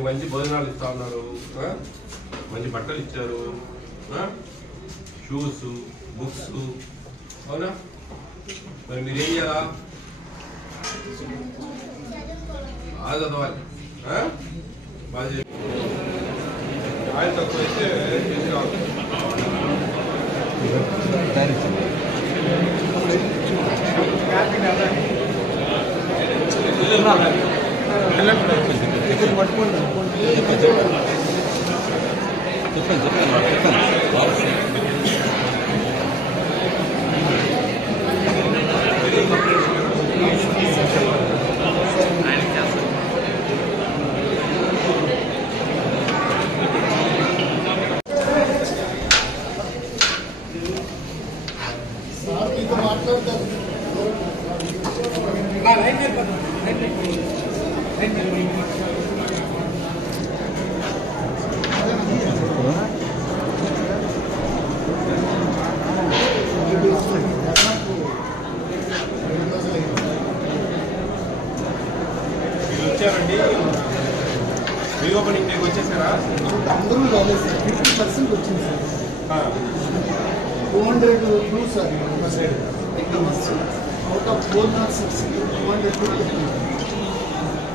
మీకు మంచి భోజనాలు ఇస్తా ఉన్నారు, మంచి బట్టలు ఇచ్చారు, షూస్, బుక్స్, అవునా? మరి మీరేం చేయాలా? బాగా చదవాలి, బాగా ఆయన తక్కువ అయితే తీసుకురావాలి. వచ్చారండి, రీఓపెనింగ్ డేకి వచ్చేసారా? అందరూ రాలేదు సార్, 50% వచ్చింది సార్. 202 సార్ మా సైడ్ ఎగ్జామ్స్ అవుట్ ఆఫ్ 406 202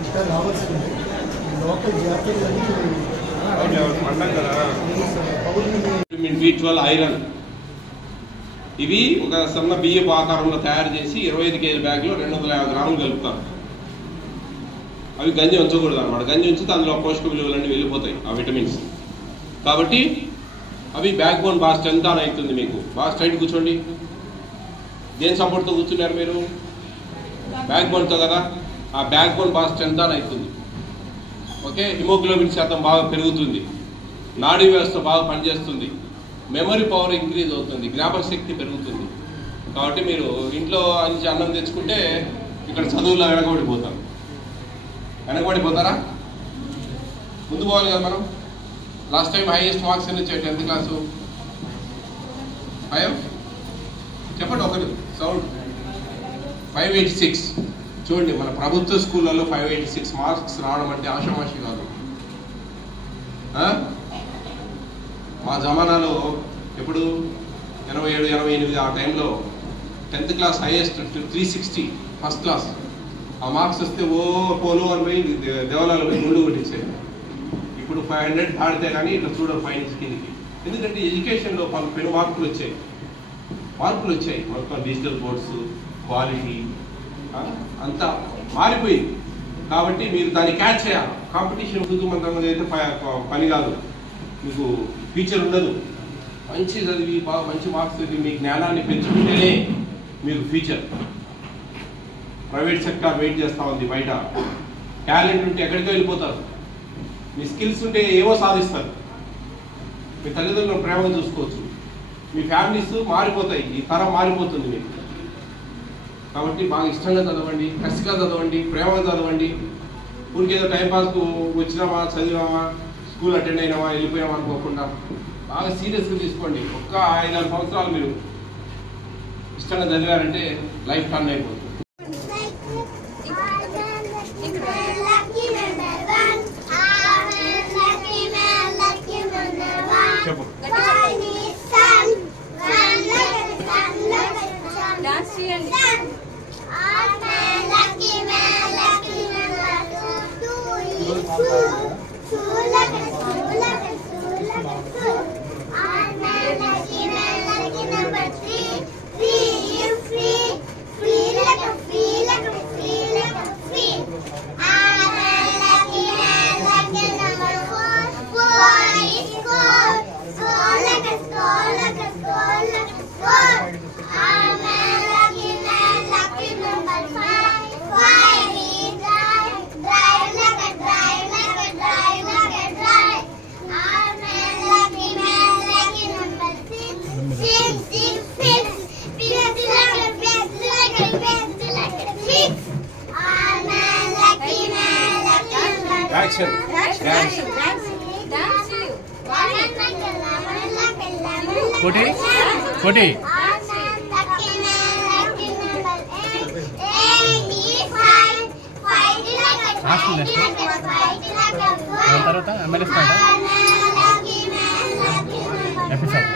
ఇంకా రావాల్సింది. లోకల్ జాతరలన్నీ పండగ కదా. B12 ఐరన్ ఇవి ఒక సన్న బియ్యపు ఆకారంలో తయారు చేసి 25 kg బ్యాగ్లో 250 గ్రాములు కలుపుతారు. అవి గంజి ఉంచకూడదు అనమాట. గంజి ఉంచితే అందులో పోషక విలువలన్నీ వెళ్ళిపోతాయి, ఆ విటమిన్స్. కాబట్టి అవి బ్యాక్ బోన్ బాగా స్ట్రెంత్ ఆన్ అవుతుంది. మీకు బాగా స్ట్రైట్ కూర్చోండి. దేని సపోర్ట్తో కూర్చున్నారు మీరు? బ్యాక్ బోన్తో కదా. ఆ బ్యాక్ బోన్ బాగా స్ట్రెంత్ ఆన్ అవుతుంది. ఓకే, హిమోగ్లోబిన్ శాతం బాగా పెరుగుతుంది, నాడీ వ్యవస్థ బాగా పనిచేస్తుంది, మెమరీ పవర్ ఇంక్రీజ్ అవుతుంది, జ్ఞాపక శక్తి పెరుగుతుంది. కాబట్టి మీరు ఇంట్లో నుంచి అన్నం తెచ్చుకుంటే ఇక్కడ చదువులో వెనకబడిపోతారు. వెనకబడిపోతారా? ముందు పోవాలి కదా మనం. లాస్ట్ టైం హైయెస్ట్ మార్క్స్ ఎన్ని వచ్చాయి 10th క్లాసు? 5 చెప్పండి ఒకరు సౌండ్. 586. చూడండి, మన ప్రభుత్వ స్కూళ్ళల్లో 586 మార్క్స్ రావడం అంటే ఆషామాషి కాదు. మా జమానాలో ఎప్పుడు 87, 88 ఆ టైంలో 10th class highest 360 first class. ఆ మార్క్స్ వస్తే ఓ పోలు అని పోయి దేవాలయాలు పోయి గుండు కొట్టించాయి. ఇప్పుడు 500 దాడితే కానీ ఇట్లా చూడరు పై నుంచి కిందికి. ఎందుకంటే ఎడ్యుకేషన్లో పెను మార్పులు వచ్చాయి. మొత్తం డిజిటల్ బోర్డ్స్, క్వాలిటీ అంతా మారిపోయింది. కాబట్టి మీరు దాన్ని క్యాచ్ చేయాలి. కాంపిటీషన్ కుదుమంతంగా అయితే పని కాదు, మీకు ఫ్యూచర్ ఉండదు. మంచి చదివి బాగా మంచి మార్క్స్ చదివి మీ జ్ఞానాన్ని పెంచుకుంటేనే మీకు ఫ్యూచర్. ప్రైవేట్ సెక్టార్ వెయిట్ చేస్తూ ఉంది బయట. టాలెంట్ ఉంటే ఎక్కడికో వెళ్ళిపోతారు. మీ స్కిల్స్ ఉంటే ఏవో సాధిస్తారు. మీ తల్లిదండ్రులను ప్రేమగా చూసుకోవచ్చు. మీ ఫ్యామిలీస్ మారిపోతాయి, ఈ తరం మారిపోతుంది మీకు. కాబట్టి బాగా ఇష్టంగా చదవండి, కసిగా చదవండి, ప్రేమగా చదవండి. ఊరికేదో టైంపాస్కు వచ్చినామా, చదివామా, స్కూల్ అటెండ్ అయినామా, వెళ్ళిపోయామా అనుకోకుండా బాగా సీరియస్గా తీసుకోండి. ఒక్క 5-6 సంవత్సరాలు మీరు ఇష్టంగా చదివారంటే లైఫ్ టర్న్ అయిపోతుంది. Action. Dance. Putty. Putty. దాని తర్వాత ఎమ్మెల్యే పాయింట్ ఎపిసోడ్